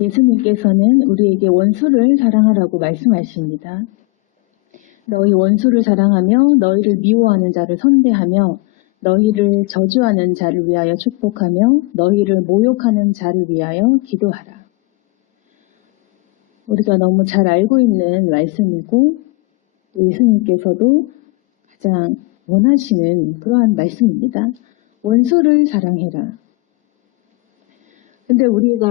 예수님께서는 우리에게 원수를 사랑하라고 말씀하십니다. 너희 원수를 사랑하며 너희를 미워하는 자를 선대하며 너희를 저주하는 자를 위하여 축복하며 너희를 모욕하는 자를 위하여 기도하라. 우리가 너무 잘 알고 있는 말씀이고 예수님께서도 가장 원하시는 그러한 말씀입니다. 원수를 사랑해라. 근데 우리가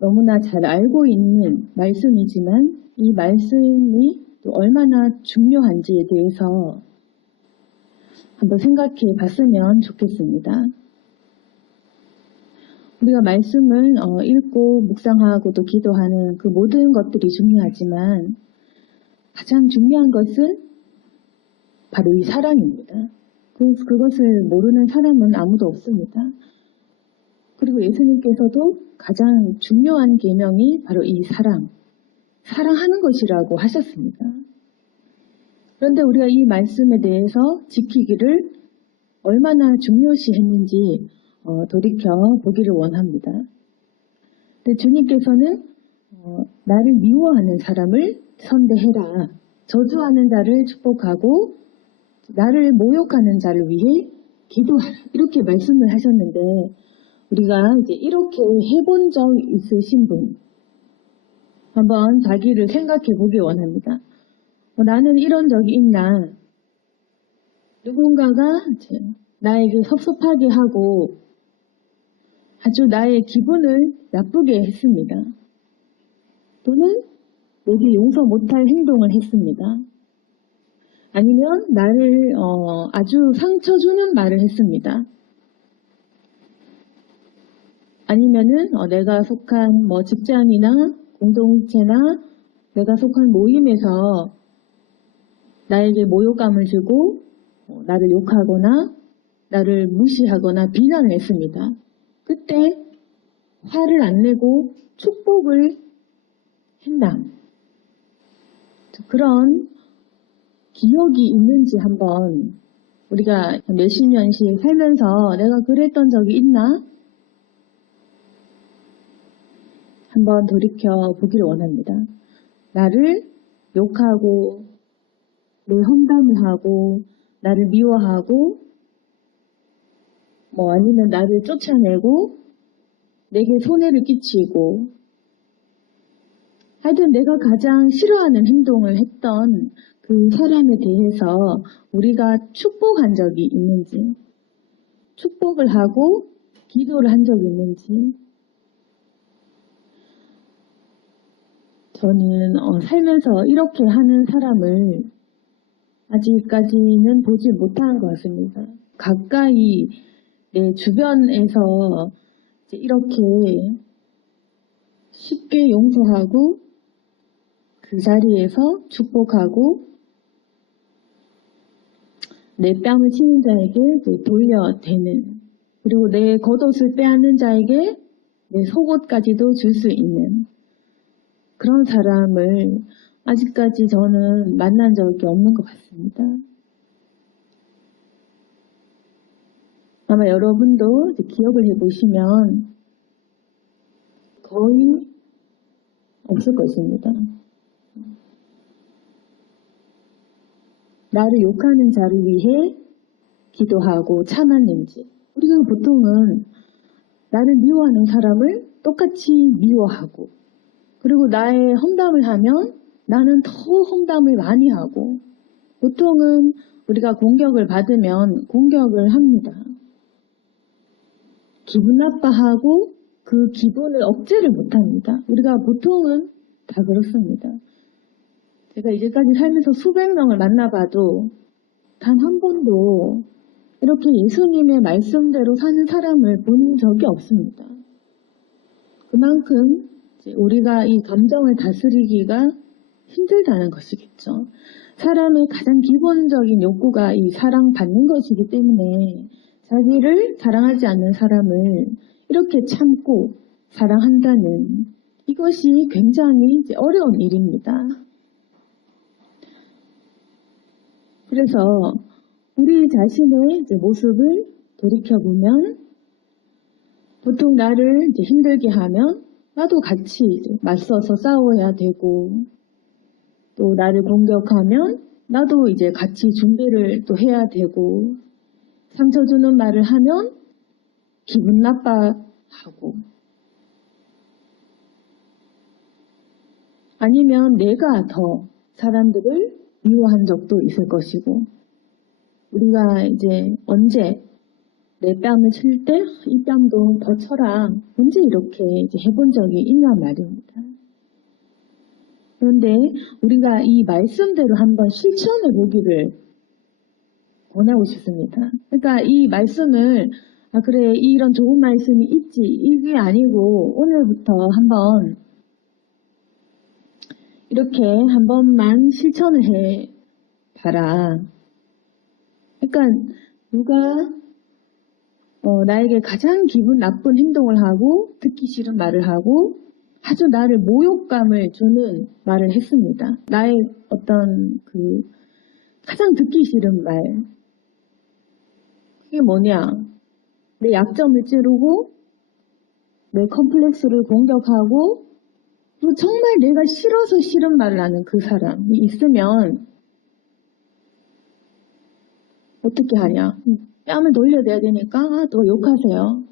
너무나 잘 알고 있는 말씀이지만 이 말씀이 또 얼마나 중요한지에 대해서 한번 생각해 봤으면 좋겠습니다. 우리가 말씀을 읽고 묵상하고 또 기도하는 그 모든 것들이 중요하지만 가장 중요한 것은 바로 이 사랑입니다. 그것을 모르는 사람은 아무도 없습니다. 그리고 예수님께서도 가장 중요한 계명이 바로 이 사랑하는 것이라고 하셨습니다. 그런데 우리가 이 말씀에 대해서 지키기를 얼마나 중요시 했는지 돌이켜 보기를 원합니다. 근데 주님께서는 나를 미워하는 사람을 선대해라. 저주하는 자를 축복하고 나를 모욕하는 자를 위해 기도하라. 이렇게 말씀을 하셨는데 우리가 이제 이렇게 해본 적 있으신 분 한번 자기를 생각해 보기 원합니다. 나는 이런 적이 있나? 누군가가 나에게 섭섭하게 하고 아주 나의 기분을 나쁘게 했습니다. 또는 내게 용서 못할 행동을 했습니다. 아니면 나를 아주 상처 주는 말을 했습니다. 아니면은 내가 속한 직장이나 공동체나 내가 속한 모임에서 나에게 모욕감을 주고 나를 욕하거나 나를 무시하거나 비난을 했습니다. 그때 화를 안 내고 축복을 했나? 그런 기억이 있는지 한번 우리가 몇십 년씩 살면서 내가 그랬던 적이 있나? 한번 돌이켜 보기를 원합니다. 나를 욕하고 내 험담을 하고 나를 미워하고 아니면 나를 쫓아내고 내게 손해를 끼치고 하여튼 내가 가장 싫어하는 행동을 했던 그 사람에 대해서 우리가 축복한 적이 있는지 축복을 하고 기도를 한 적이 있는지 저는 살면서 이렇게 하는 사람을 아직까지는 보지 못한 것 같습니다. 가까이 내 주변에서 이렇게 쉽게 용서하고 그 자리에서 축복하고 내 뺨을 치는 자에게 돌려대는 그리고 내 겉옷을 빼앗는 자에게 내 속옷까지도 줄 수 있는 그런 사람을 아직까지 저는 만난 적이 없는 것 같습니다. 아마 여러분도 기억을 해보시면 거의 없을 것입니다. 나를 욕하는 자를 위해 기도하고 참았는지 우리가 보통은 나를 미워하는 사람을 똑같이 미워하고 그리고 나의 험담을 하면 나는 더 험담을 많이 하고 보통은 우리가 공격을 받으면 공격을 합니다. 기분 나빠하고 그 기분을 억제를 못합니다. 우리가 보통은 다 그렇습니다. 제가 이제까지 살면서 수백 명을 만나봐도 단 한 번도 이렇게 예수님의 말씀대로 사는 사람을 본 적이 없습니다. 그만큼 우리가 이 감정을 다스리기가 힘들다는 것이겠죠. 사람의 가장 기본적인 욕구가 이 사랑받는 것이기 때문에 자기를 사랑하지 않는 사람을 이렇게 참고 사랑한다는 이것이 굉장히 어려운 일입니다. 그래서 우리 자신의 모습을 돌이켜보면 보통 나를 힘들게 하면 나도 같이 이제 맞서서 싸워야 되고, 또 나를 공격하면 나도 이제 같이 준비를 또 해야 되고, 상처 주는 말을 하면 기분 나빠하고, 아니면 내가 더 사람들을 미워한 적도 있을 것이고, 우리가 이제 언제 내 뺨을 칠 때 이 뺨도 더 쳐라, 언제 이렇게 이제 해본 적이 있나 말입니다. 그런데 우리가 이 말씀대로 한번 실천해 보기를 권하고 싶습니다. 그러니까 이 말씀을 그래 이런 좋은 말씀이 있지 이게 아니고 오늘부터 한번 이렇게 한 번만 실천을 해 봐라. 그러니까 누가 나에게 가장 기분 나쁜 행동을 하고 듣기 싫은 말을 하고 아주 나를 모욕감을 주는 말을 했습니다. 나의 어떤 가장 듣기 싫은 말. 그게 뭐냐? 내 약점을 찌르고 내 컴플렉스를 공격하고 또 정말 내가 싫어서 싫은 말을 하는 그 사람이 있으면 어떻게 하냐? 뺨을 돌려대야 되니까 또 욕하세요.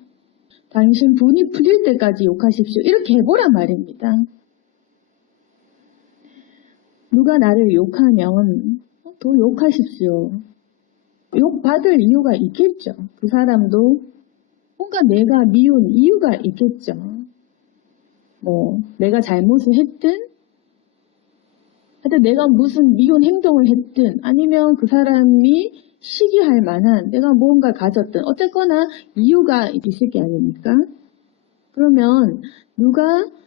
당신 분이 풀릴 때까지 욕하십시오. 이렇게 해보란 말입니다. 누가 나를 욕하면 더 욕하십시오. 욕받을 이유가 있겠죠. 그 사람도 뭔가 내가 미운 이유가 있겠죠. 내가 잘못을 했든 하여튼 내가 무슨 미운 행동을 했든 아니면 그 사람이 시기할 만한 내가 무언가를 가졌든 어쨌거나 이유가 있을 게 아닙니까? 그러면 누가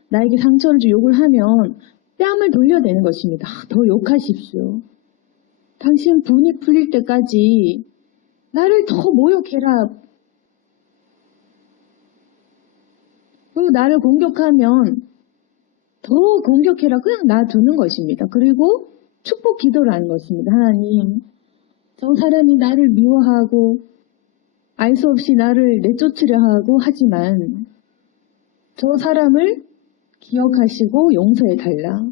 나에게 상처를 주고 욕을 하면 뺨을 돌려대는 것입니다. 더 욕하십시오. 당신 분이 풀릴 때까지 나를 더 모욕해라. 그리고 나를 공격하면 더 공격해라. 그냥 놔두는 것입니다. 그리고 축복 기도를 하는 것입니다. 하나님, 저 사람이 나를 미워하고 알 수 없이 나를 내쫓으려 하고 하지만 저 사람을 기억하시고 용서해 달라.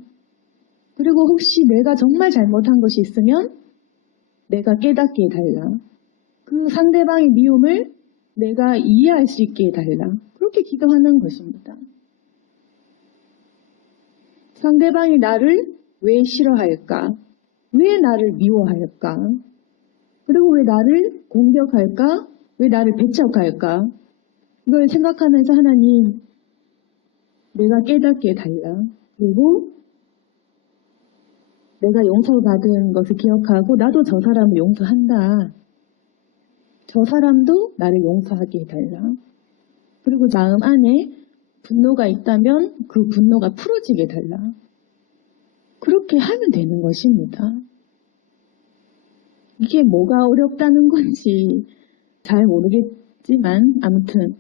그리고 혹시 내가 정말 잘못한 것이 있으면 내가 깨닫게 해달라. 그 상대방의 미움을 내가 이해할 수 있게 해달라. 그렇게 기도하는 것입니다. 상대방이 나를 왜 싫어할까? 왜 나를 미워할까? 그리고 왜 나를 공격할까? 왜 나를 배척할까? 이걸 생각하면서 하나님, 내가 깨닫게 해달라. 그리고 내가 용서받은 것을 기억하고 나도 저 사람을 용서한다. 저 사람도 나를 용서하게 해달라. 그리고 마음 안에 분노가 있다면 그 분노가 풀어지게 해달라. 그렇게 하면 되는 것입니다. 이게 뭐가 어렵다는 건지 잘 모르겠지만 아무튼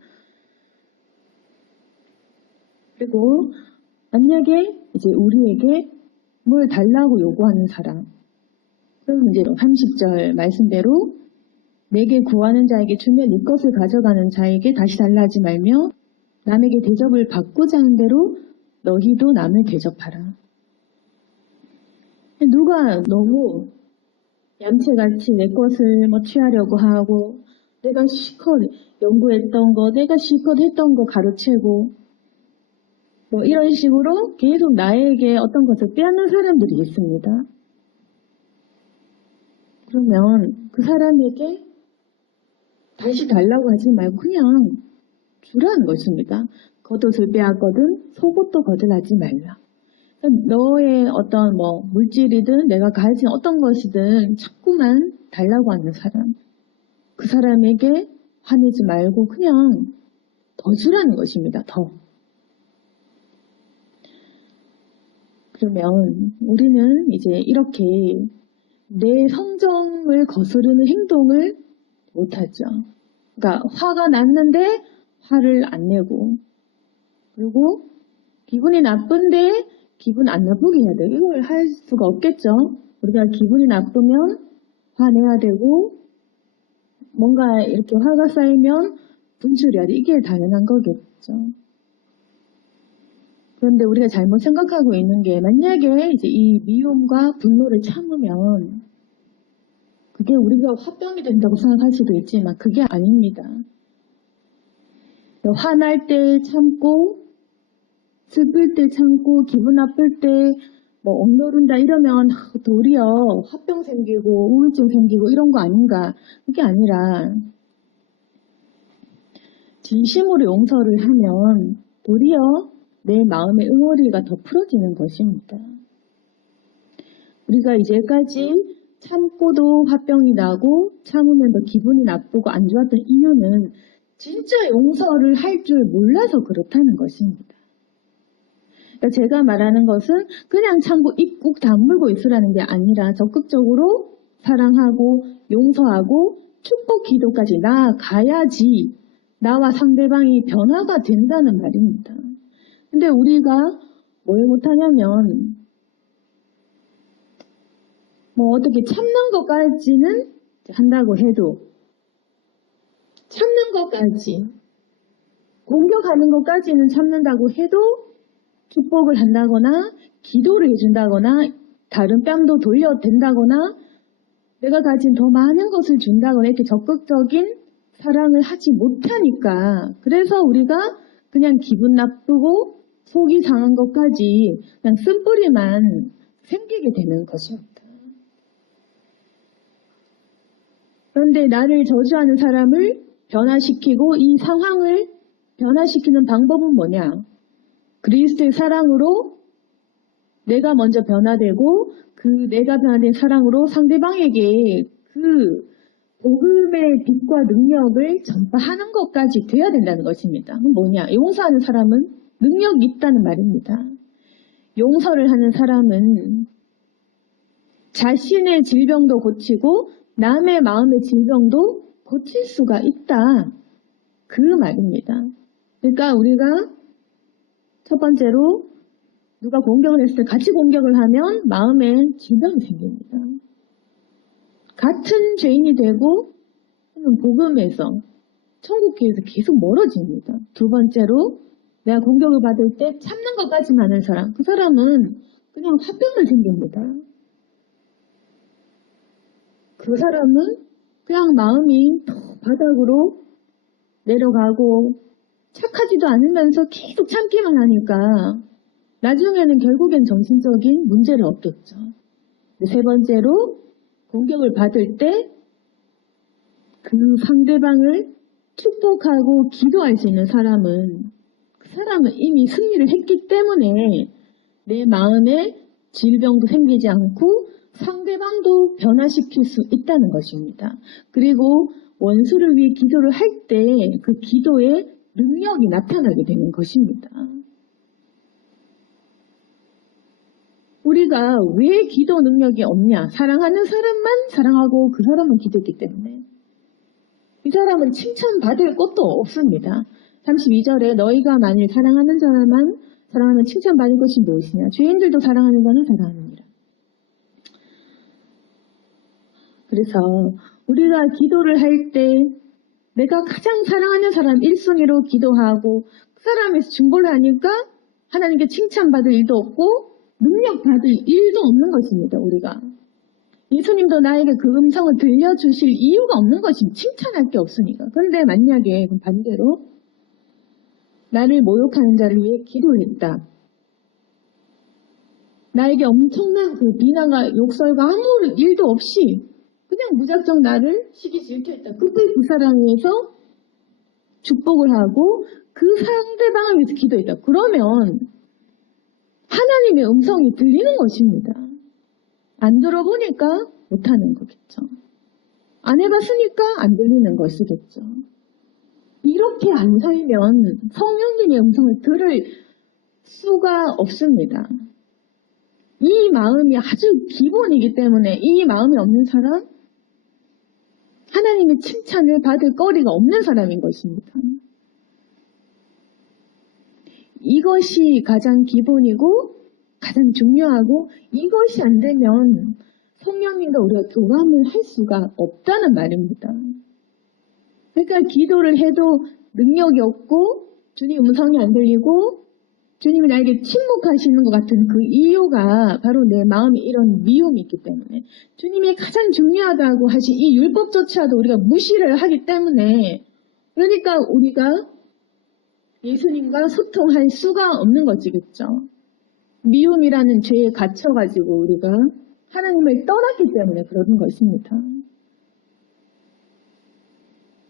그리고 만약에 이제 우리에게 뭘 달라고 요구하는 사람, 그럼 이제 30절 말씀대로 내게 구하는 자에게 주며 네 것을 가져가는 자에게 다시 달라 하지 말며 남에게 대접을 받고자 하는 대로 너희도 남을 대접하라. 누가 너무 얌체같이 내 것을 취하려고 하고 내가 실컷 연구했던 거, 내가 실컷 했던 거 가로채고 이런 식으로 계속 나에게 어떤 것을 빼앗는 사람들이 있습니다. 그러면 그 사람에게 다시 달라고 하지 말고 그냥 주라는 것입니다. 겉옷을 빼앗거든 속옷도 거절하지 말라. 너의 어떤 물질이든 내가 가진 어떤 것이든 자꾸만 달라고 하는 사람, 그 사람에게 화내지 말고 그냥 더 주라는 것입니다. 더. 그러면 우리는 이제 이렇게 내 성정을 거스르는 행동을 못하죠. 그러니까 화가 났는데 화를 안 내고, 그리고 기분이 나쁜데 기분 안 나쁘게 해야 돼요. 이걸 할 수가 없겠죠. 우리가 기분이 나쁘면 화내야 되고 뭔가 이렇게 화가 쌓이면 분출해야 돼. 이게 당연한 거겠죠. 그런데 우리가 잘못 생각하고 있는 게 만약에 이제 이 미움과 분노를 참으면 그게 우리가 화병이 된다고 생각할 수도 있지만 그게 아닙니다. 화날 때 참고 슬플 때 참고 기분 나쁠 때 뭐 억누른다 이러면 도리어 화병 생기고 우울증 생기고 이런 거 아닌가. 그게 아니라 진심으로 용서를 하면 도리어 내 마음의 응어리가 더 풀어지는 것입니다. 우리가 이제까지 참고도 화병이 나고 참으면 더 기분이 나쁘고 안 좋았던 이유는 진짜 용서를 할 줄 몰라서 그렇다는 것입니다. 그러니까 제가 말하는 것은 그냥 참고 입 꾹 다물고 있으라는 게 아니라 적극적으로 사랑하고 용서하고 축복 기도까지 나아가야지 나와 상대방이 변화가 된다는 말입니다. 근데 우리가 뭘 못하냐면 뭐 어떻게 참는 것까지는 한다고 해도 참는 것까지 공격하는 것까지는 참는다고 해도 축복을 한다거나 기도를 해준다거나 다른 뺨도 돌려댄다거나 내가 가진 더 많은 것을 준다거나 이렇게 적극적인 사랑을 하지 못하니까 그래서 우리가 그냥 기분 나쁘고 속이 상한 것까지 그냥 쓴뿌리만 생기게 되는 것입니다. 그런데 나를 저주하는 사람을 변화시키고 이 상황을 변화시키는 방법은 뭐냐? 그리스도의 사랑으로 내가 먼저 변화되고 그 내가 변화된 사랑으로 상대방에게 그 복음의 빛과 능력을 전파하는 것까지 돼야 된다는 것입니다. 그럼 뭐냐? 용서하는 사람은 능력이 있다는 말입니다. 용서를 하는 사람은 자신의 질병도 고치고 남의 마음의 질병도 고칠 수가 있다. 그 말입니다. 그러니까 우리가 첫 번째로 누가 공격을 했을 때 같이 공격을 하면 마음에 질병이 생깁니다. 같은 죄인이 되고 복음에서 천국교회에서 계속 멀어집니다. 두 번째로 내가 공격을 받을 때 참는 것까지만 하는 사람, 그 사람은 그냥 화병을 생깁니다. 그 사람은 그냥 마음이 바닥으로 내려가고 착하지도 않으면서 계속 참기만 하니까 나중에는 결국엔 정신적인 문제를 얻겠죠. 세 번째로 공격을 받을 때 그 상대방을 축복하고 기도할 수 있는 사람은 그 사람은 이미 승리를 했기 때문에 내 마음에 질병도 생기지 않고 상대방도 변화시킬 수 있다는 것입니다. 그리고 원수를 위해 기도를 할 때 그 기도에 능력이 나타나게 되는 것입니다. 우리가 왜 기도 능력이 없냐? 사랑하는 사람만 사랑하고 그 사람은 기도했기 때문에. 이 사람은 칭찬받을 것도 없습니다. 32절에 너희가 만일 사랑하는 자만 사랑하면 칭찬받을 것이 무엇이냐? 죄인들도 사랑하는 자는 사랑하느니라. 그래서 우리가 기도를 할 때 내가 가장 사랑하는 사람 1순위로 기도하고 그 사람에서 중보를 하니까 하나님께 칭찬받을 일도 없고 능력 받을 일도 없는 것입니다. 우리가. 예수님도 나에게 그 음성을 들려주실 이유가 없는 것입니다. 칭찬할 게 없으니까. 그런데 만약에 반대로 나를 모욕하는 자를 위해 기도했다. 나에게 엄청난 그 비난과 욕설과 아무 일도 없이 그냥 무작정 나를 시기 질투했다. 그때 그 사람을 위해서 축복을 하고 그 상대방을 위해서 기도했다. 그러면 하나님의 음성이 들리는 것입니다. 안 들어보니까 못하는 거겠죠. 안 해봤으니까 안 들리는 것이겠죠. 이렇게 안 살면 성령님의 음성을 들을 수가 없습니다. 이 마음이 아주 기본이기 때문에 이 마음이 없는 사람, 하나님의 칭찬을 받을 거리가 없는 사람인 것입니다. 이것이 가장 기본이고 가장 중요하고 이것이 안 되면 성령님과 우리가 교감을 할 수가 없다는 말입니다. 그러니까 기도를 해도 능력이 없고 주님 음성이 안 들리고 주님이 나에게 침묵하시는 것 같은 그 이유가 바로 내 마음에 이런 미움이 있기 때문에, 주님이 가장 중요하다고 하신 이 율법조차도 우리가 무시를 하기 때문에, 그러니까 우리가 예수님과 소통할 수가 없는 것이겠죠. 미움이라는 죄에 갇혀가지고 우리가 하나님을 떠났기 때문에 그러는 것입니다.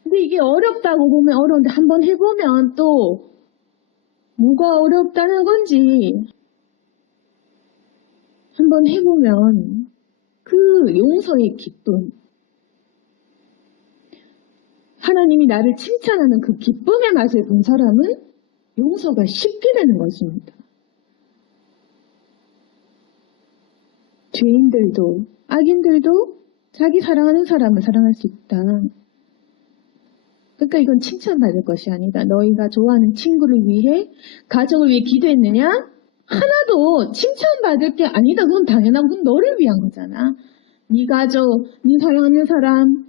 근데 이게 어렵다고 보면 어려운데 한번 해보면 또 뭐가 어렵다는 건지 한번 해보면 그 용서의 기쁨, 하나님이 나를 칭찬하는 그 기쁨의 맛을 본 사람은 용서가 쉽게 되는 것입니다. 죄인들도 악인들도 자기 사랑하는 사람을 사랑할 수 있다. 그러니까 이건 칭찬받을 것이 아니다. 너희가 좋아하는 친구를 위해, 가족을 위해 기도했느냐? 하나도 칭찬받을 게 아니다. 그건 당연하고 그건 너를 위한 거잖아. 네 가족, 네 사랑하는 사람,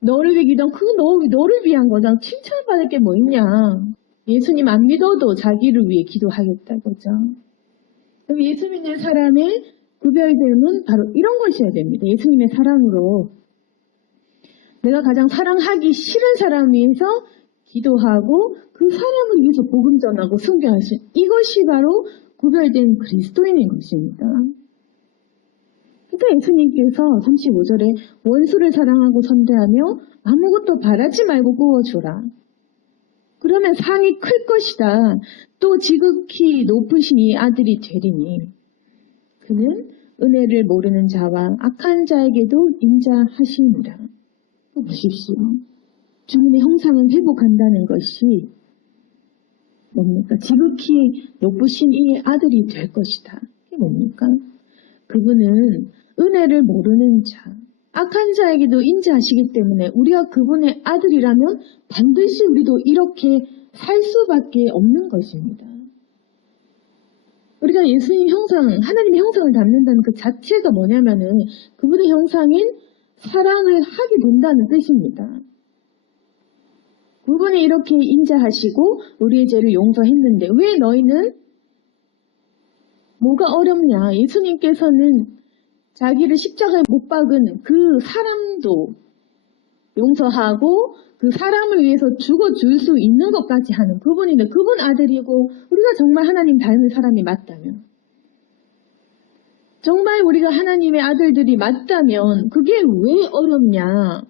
너를 위해 기도한 그건 너를 위한 거잖아. 칭찬받을 게 뭐 있냐. 예수님 안 믿어도 자기를 위해 기도하겠다고죠. 그럼 예수 믿는 사람의 구별됨은 바로 이런 것이어야 됩니다. 예수님의 사랑으로 내가 가장 사랑하기 싫은 사람을 위해서 기도하고 그 사람을 위해서 복음 전하고 순교할 수 있는, 이것이 바로 구별된 그리스도인인 것입니다. 그러니까 예수님께서 35절에 원수를 사랑하고 선대하며 아무것도 바라지 말고 구워주라. 그러면 상이 클 것이다. 또 지극히 높으신 이 아들이 되리니 그는 은혜를 모르는 자와 악한 자에게도 인자하시니라. 보십시오. 주님의 형상을 회복한다는 것이 뭡니까? 지극히 높으신 이 아들이 될 것이다. 이게 뭡니까? 그분은 은혜를 모르는 자, 악한 자에게도 인자하시기 때문에 우리가 그분의 아들이라면 반드시 우리도 이렇게 살 수밖에 없는 것입니다. 우리가 예수님 형상, 하나님의 형상을 닮는다는 그 자체가 뭐냐면은 그분의 형상인 사랑을 하게 된다는 뜻입니다. 그분이 이렇게 인자하시고 우리의 죄를 용서했는데 왜 너희는 뭐가 어렵냐? 예수님께서는 자기를 십자가에 못 박은 그 사람도 용서하고 그 사람을 위해서 죽어줄 수 있는 것까지 하는 그분인데 그분 아들이고 우리가 정말 하나님 닮은 사람이 맞다면, 정말 우리가 하나님의 아들들이 맞다면 그게 왜 어렵냐?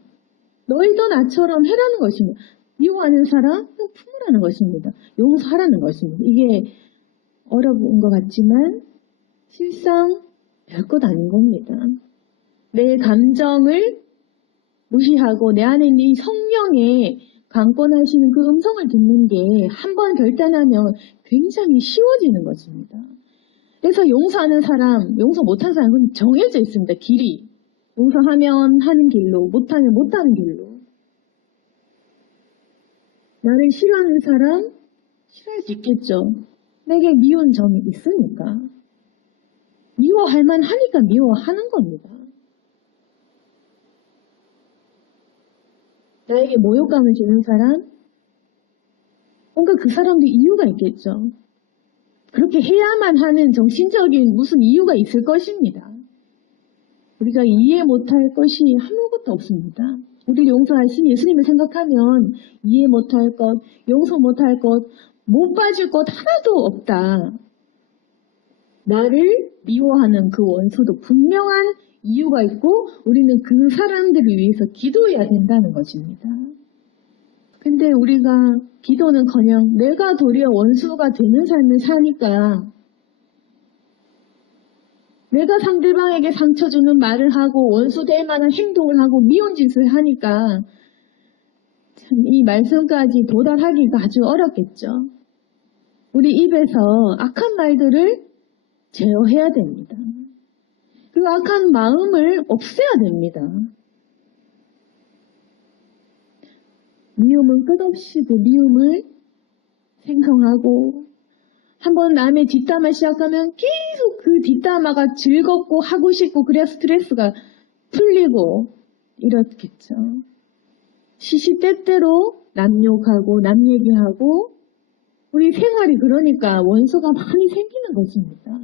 너희도 나처럼 해라는 것입니다. 미워하는 사람 품으라는 것입니다. 용서하라는 것입니다. 이게 어려운 것 같지만 실상 별것 아닌 겁니다. 내 감정을 무시하고 내 안에 있는 이 성령의 강권하시는 그 음성을 듣는 게 한 번 결단하면 굉장히 쉬워지는 것입니다. 그래서 용서하는 사람, 용서 못하는 사람은 정해져 있습니다. 길이. 용서하면 하는 길로, 못하면 못하는 길로. 나를 싫어하는 사람, 싫어할 수 있겠죠. 내게 미운 점이 있으니까. 미워할 만하니까 미워하는 겁니다. 나에게 모욕감을 주는 사람, 뭔가 그 사람도 이유가 있겠죠. 그렇게 해야만 하는 정신적인 무슨 이유가 있을 것입니다. 우리가 이해 못할 것이 아무것도 없습니다. 우리를 용서하신 예수님을 생각하면 이해 못할 것, 용서 못할 것, 못 빠질 것 하나도 없다. 나를 미워하는 그 원수도 분명한 이유가 있고 우리는 그 사람들을 위해서 기도해야 된다는 것입니다. 근데 우리가 기도는커녕 내가 도리어 원수가 되는 삶을 사니까, 내가 상대방에게 상처 주는 말을 하고 원수 될 만한 행동을 하고 미운 짓을 하니까 참 이 말씀까지 도달하기가 아주 어렵겠죠. 우리 입에서 악한 말들을 제어해야 됩니다. 그 악한 마음을 없애야 됩니다. 미움은 끝없이 그 미움을 생성하고 한번 남의 뒷담화 시작하면 계속 그 뒷담화가 즐겁고 하고 싶고 그래야 스트레스가 풀리고 이렇겠죠. 시시때때로 남 욕하고 남 얘기하고 우리 생활이 그러니까 원수가 많이 생기는 것입니다.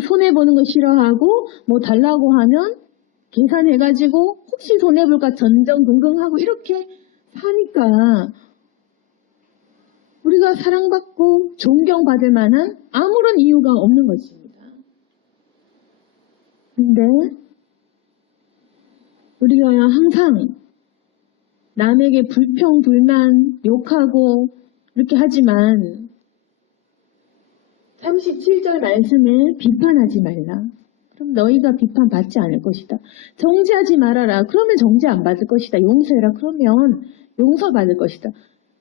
손해보는 거 싫어하고 뭐 달라고 하면 계산해가지고 혹시 손해볼까 전전긍긍하고 이렇게 사니까 우리가 사랑받고 존경받을 만한 아무런 이유가 없는 것입니다. 근데 우리가 항상 남에게 불평, 불만, 욕하고 이렇게 하지만 37절 말씀에 비판하지 말라. 그럼 너희가 비판받지 않을 것이다. 정죄하지 말아라. 그러면 정죄 안 받을 것이다. 용서해라. 그러면 용서받을 것이다.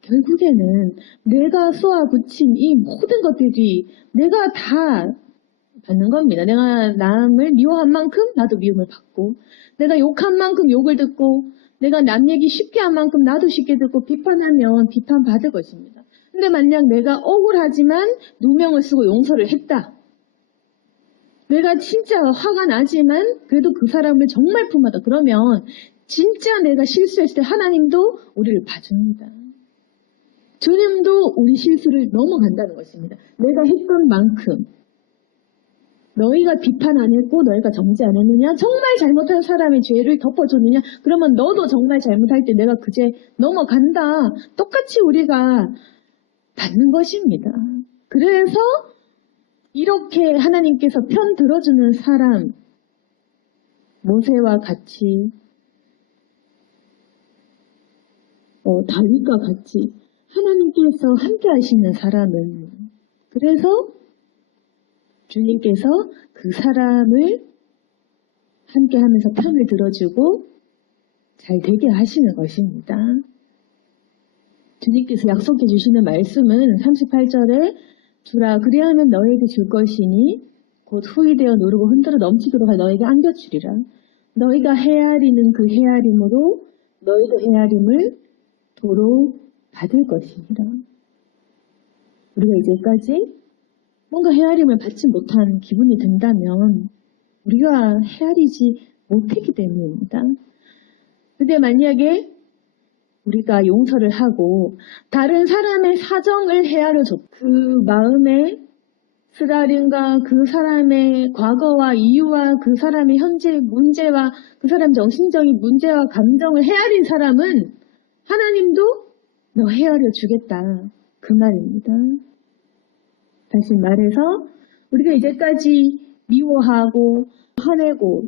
결국에는 내가 쏘아붙인 이 모든 것들이 내가 다 받는 겁니다. 내가 남을 미워한 만큼 나도 미움을 받고, 내가 욕한 만큼 욕을 듣고, 내가 남 얘기 쉽게 한 만큼 나도 쉽게 듣고, 비판하면 비판받을 것입니다. 근데 만약 내가 억울하지만 누명을 쓰고 용서를 했다. 내가 진짜 화가 나지만 그래도 그 사람을 정말 품었다. 그러면 진짜 내가 실수했을 때 하나님도 우리를 봐줍니다. 주님도 우리 실수를 넘어간다는 것입니다. 내가 했던 만큼 너희가 비판 안 했고 너희가 정죄 안 했느냐? 정말 잘못한 사람의 죄를 덮어줬느냐? 그러면 너도 정말 잘못할 때 내가 그죄 넘어간다. 똑같이 우리가 받는 것입니다. 그래서 이렇게 하나님께서 편 들어주는 사람, 모세와 같이 다윗과 같이 하나님께서 함께 하시는 사람은, 그래서 주님께서 그 사람을 함께 하면서 편을 들어주고 잘 되게 하시는 것입니다. 주님께서 약속해 주시는 말씀은 38절에 주라 그리하면 너에게 줄 것이니 곧 후이 되어 누르고 흔들어 넘치도록 너에게 안겨주리라. 너희가 헤아리는 그 헤아림으로 너희도 헤아림을 도로 받을 것이니라. 우리가 이제까지 뭔가 헤아림을 받지 못한 기분이 든다면 우리가 헤아리지 못했기 때문입니다. 근데 만약에 우리가 용서를 하고 다른 사람의 사정을 헤아려줘, 그 마음의 쓰라림과 그 사람의 과거와 이유와 그 사람의 현재 문제와 그 사람의 정신적인 문제와 감정을 헤아린 사람은 하나님도 너 헤아려 주겠다. 그 말입니다. 다시 말해서 우리가 이제까지 미워하고 화내고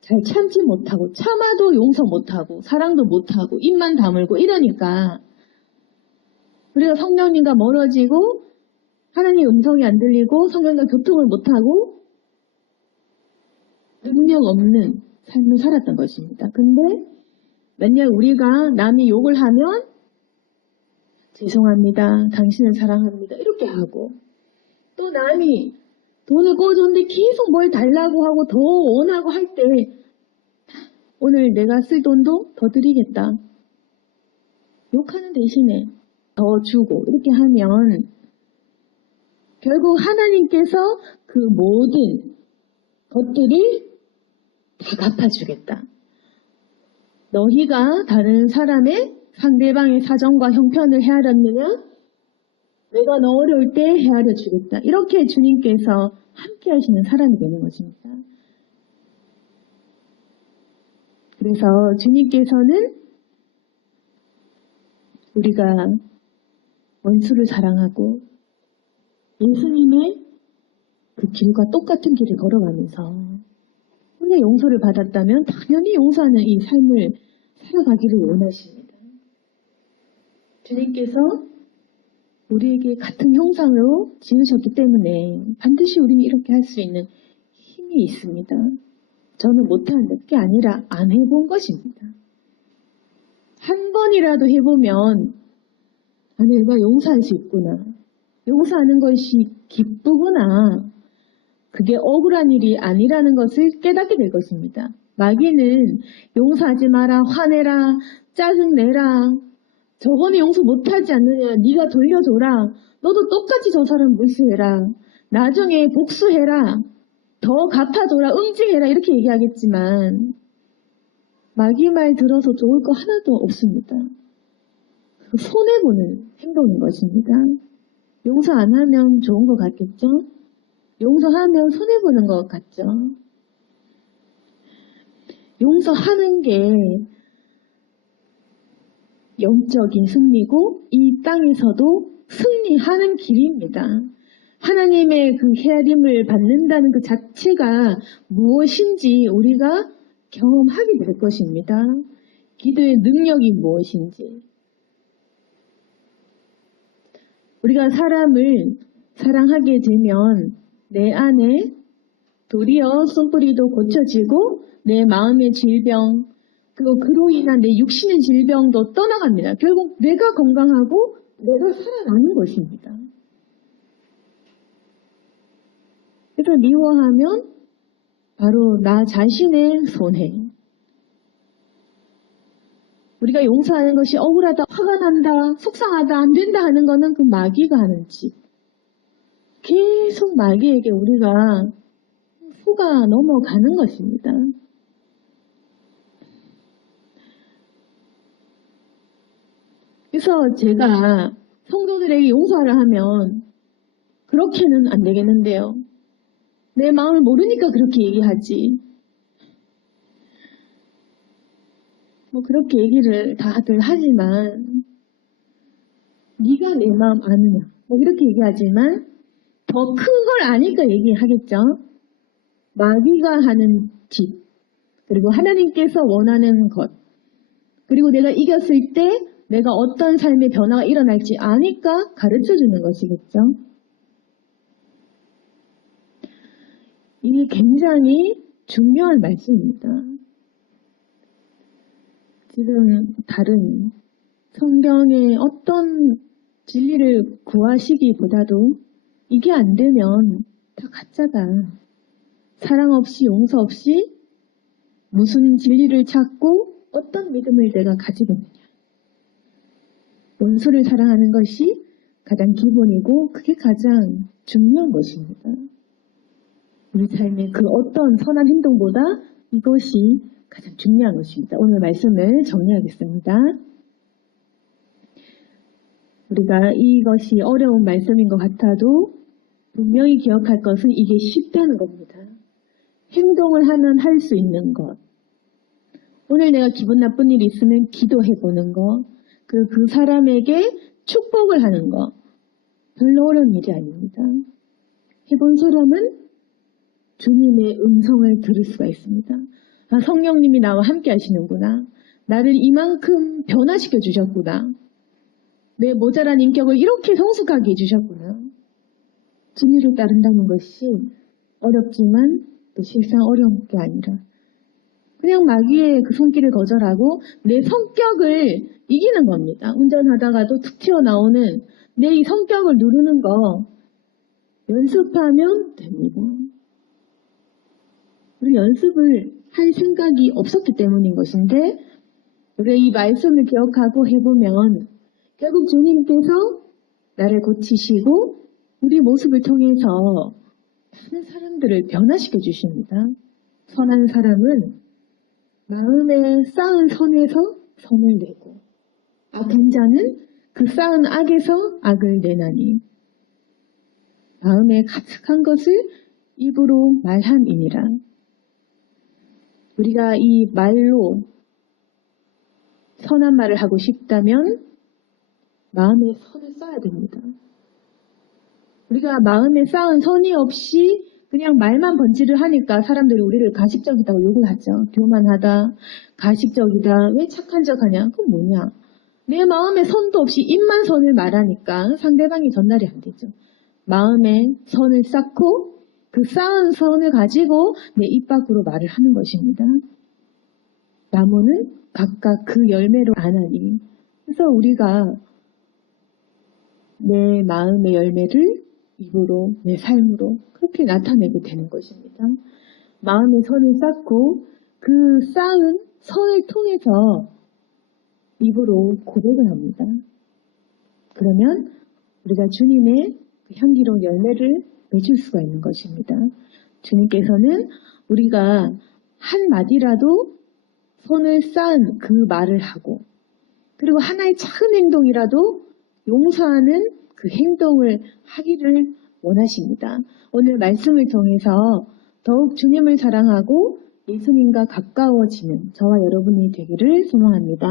잘 참지 못하고 참아도 용서 못하고 사랑도 못하고 입만 다물고 이러니까 우리가 성령님과 멀어지고 하나님의 음성이 안 들리고 성령과 교통을 못하고 능력 없는 삶을 살았던 것입니다. 근데 만약 우리가 남이 욕을 하면 죄송합니다. 당신을 사랑합니다. 이렇게 하고 또 남이 돈을 꿔줬는데 계속 뭘 달라고 하고 더 원하고 할 때 오늘 내가 쓸 돈도 더 드리겠다. 욕하는 대신에 더 주고 이렇게 하면 결국 하나님께서 그 모든 것들을 다 갚아주겠다. 너희가 다른 사람의 상대방의 사정과 형편을 헤아렸느냐? 내가 너 어려울 때 헤아려 주겠다. 이렇게 주님께서 함께 하시는 사람이 되는 것입니다. 그래서 주님께서는 우리가 원수를 사랑하고 예수님의 그 길과 똑같은 길을 걸어가면서 우리가 용서를 받았다면 당연히 용서하는 이 삶을 살아가기를 원하십니다. 주님께서 우리에게 같은 형상으로 지으셨기 때문에 반드시 우리는 이렇게 할 수 있는 힘이 있습니다. 저는 못하는데 그게 아니라 안 해본 것입니다. 한 번이라도 해보면 내가 용서할 수 있구나. 용서하는 것이 기쁘구나. 그게 억울한 일이 아니라는 것을 깨닫게 될 것입니다. 마귀는 용서하지 마라, 화내라, 짜증내라, 저번에 용서 못하지 않느냐, 네가 돌려줘라, 너도 똑같이 저 사람 물수해라, 나중에 복수해라, 더 갚아줘라, 응징해라 이렇게 얘기하겠지만 마귀 말 들어서 좋을 거 하나도 없습니다. 손해보는 행동인 것입니다. 용서 안 하면 좋은 것 같겠죠? 용서하면 손해보는 것 같죠? 용서하는 게 영적인 승리고 이 땅에서도 승리하는 길입니다. 하나님의 그 헤아림을 받는다는 그 자체가 무엇인지 우리가 경험하게 될 것입니다. 기도의 능력이 무엇인지. 우리가 사람을 사랑하게 되면 내 안에 도리어 쏜뿌리도 고쳐지고 내 마음의 질병, 그리고 그로 인한 내 육신의 질병도 떠나갑니다. 결국 내가 건강하고 내가 살아나는 것입니다. 그래서 미워하면 바로 나 자신의 손해. 우리가 용서하는 것이 억울하다, 화가 난다, 속상하다, 안 된다 하는 거는 그 마귀가 하는 짓. 계속 마귀에게 우리가 속아 넘어가는 것입니다. 그래서 제가 성도들에게 용서하라 하면 그렇게는 안 되겠는데요. 내 마음을 모르니까 그렇게 얘기하지. 뭐 그렇게 얘기를 다들 하지만 네가 내 마음 아느냐 뭐 이렇게 얘기하지만 더 큰 걸 아니까 얘기하겠죠. 마귀가 하는 짓, 그리고 하나님께서 원하는 것, 그리고 내가 이겼을 때 내가 어떤 삶의 변화가 일어날지 아니까 가르쳐주는 것이겠죠. 이게 굉장히 중요한 말씀입니다. 지금 다른 성경의 어떤 진리를 구하시기보다도 이게 안 되면 다 가짜다. 사랑 없이 용서 없이 무슨 진리를 찾고 어떤 믿음을 내가 가지겠느냐. 원수를 사랑하는 것이 가장 기본이고 그게 가장 중요한 것입니다. 우리 삶의 그 어떤 선한 행동보다 이것이 가장 중요한 것입니다. 오늘 말씀을 정리하겠습니다. 우리가 이것이 어려운 말씀인 것 같아도 분명히 기억할 것은 이게 쉽다는 겁니다. 행동을 하면 할 수 있는 것. 오늘 내가 기분 나쁜 일이 있으면 기도해보는 것. 그 사람에게 축복을 하는 것. 별로 어려운 일이 아닙니다. 해본 사람은 주님의 음성을 들을 수가 있습니다. 아, 성령님이 나와 함께 하시는구나. 나를 이만큼 변화시켜 주셨구나. 내 모자란 인격을 이렇게 성숙하게 해주셨구나. 진리를 따른다는 것이 어렵지만 또 실상 어려운 게 아니라 그냥 마귀의 그 손길을 거절하고 내 성격을 이기는 겁니다. 운전하다가도 툭 튀어나오는 내 이 성격을 누르는 거 연습하면 됩니다. 우리 연습을 할 생각이 없었기 때문인 것인데 우리가 이 말씀을 기억하고 해보면 결국 주님께서 나를 고치시고 우리 모습을 통해서 많은 사람들을 변화시켜 주십니다. 선한 사람은 마음에 쌓은 선에서 선을 내고 악한 자는 그 쌓은 악에서 악을 내나니 마음에 가득한 것을 입으로 말함이니라. 우리가 이 말로 선한 말을 하고 싶다면 마음에 선을 써야 됩니다. 우리가 마음에 쌓은 선이 없이 그냥 말만 번지를 하니까 사람들이 우리를 가식적이다고 욕을 하죠. 교만하다, 가식적이다, 왜 착한 척하냐? 그건 뭐냐? 내 마음에 선도 없이 입만 선을 말하니까 상대방이 전달이 안 되죠. 마음에 선을 쌓고 그 쌓은 선을 가지고 내 입 밖으로 말을 하는 것입니다. 나무는 각각 그 열매로 아나니. 그래서 우리가 내 마음의 열매를 입으로, 내 삶으로 그렇게 나타내게 되는 것입니다. 마음의 선을 쌓고 그 쌓은 선을 통해서 입으로 고백을 합니다. 그러면 우리가 주님의 그 향기로운 열매를 맺을 수가 있는 것입니다. 주님께서는 우리가 한마디라도 손을 쌓은 그 말을 하고 그리고 하나의 작은 행동이라도 용서하는 그 그 행동을 하기를 원하십니다. 오늘 말씀을 통해서 더욱 주님을 사랑하고 예수님과 가까워지는 저와 여러분이 되기를 소망합니다.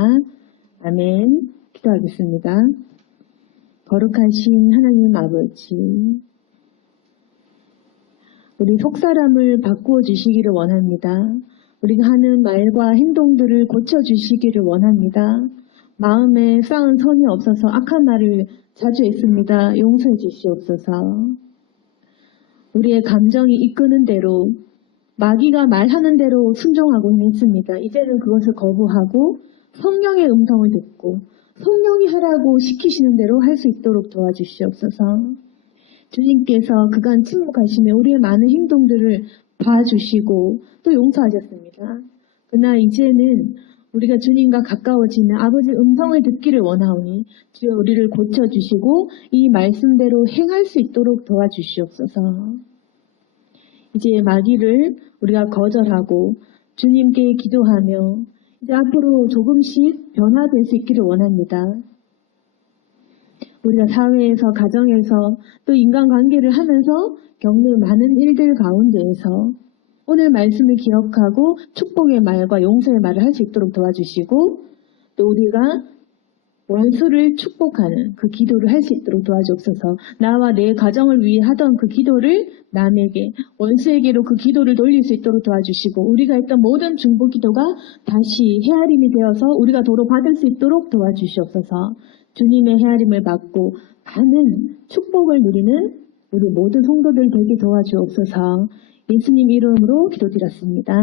아멘. 기도하겠습니다. 거룩하신 하나님 아버지, 우리 속사람을 바꾸어 주시기를 원합니다. 우리가 하는 말과 행동들을 고쳐주시기를 원합니다. 마음에 쌓은 선이 없어서 악한 말을 자주 했습니다. 용서해 주시옵소서. 우리의 감정이 이끄는 대로, 마귀가 말하는 대로 순종하고 했습니다. 이제는 그것을 거부하고 성령의 음성을 듣고 성령이 하라고 시키시는 대로 할 수 있도록 도와주시옵소서. 주님께서 그간 침묵하시며 우리의 많은 행동들을 봐주시고 또 용서하셨습니다. 그러나 이제는 우리가 주님과 가까워지는 아버지의 음성을 듣기를 원하오니 주여 우리를 고쳐주시고 이 말씀대로 행할 수 있도록 도와주시옵소서. 이제 마귀를 우리가 거절하고 주님께 기도하며 이제 앞으로 조금씩 변화될 수 있기를 원합니다. 우리가 사회에서, 가정에서, 또 인간관계를 하면서 겪는 많은 일들 가운데에서 오늘 말씀을 기억하고 축복의 말과 용서의 말을 할 수 있도록 도와주시고 또 우리가 원수를 축복하는 그 기도를 할 수 있도록 도와주옵소서. 나와 내 가정을 위해 하던 그 기도를 남에게, 원수에게로 그 기도를 돌릴 수 있도록 도와주시고 우리가 했던 모든 중보 기도가 다시 헤아림이 되어서 우리가 도로 받을 수 있도록 도와주시옵소서. 주님의 헤아림을 받고 많은 축복을 누리는 우리 모든 성도들 되게 도와주옵소서. 예수님 이름으로 기도드렸습니다.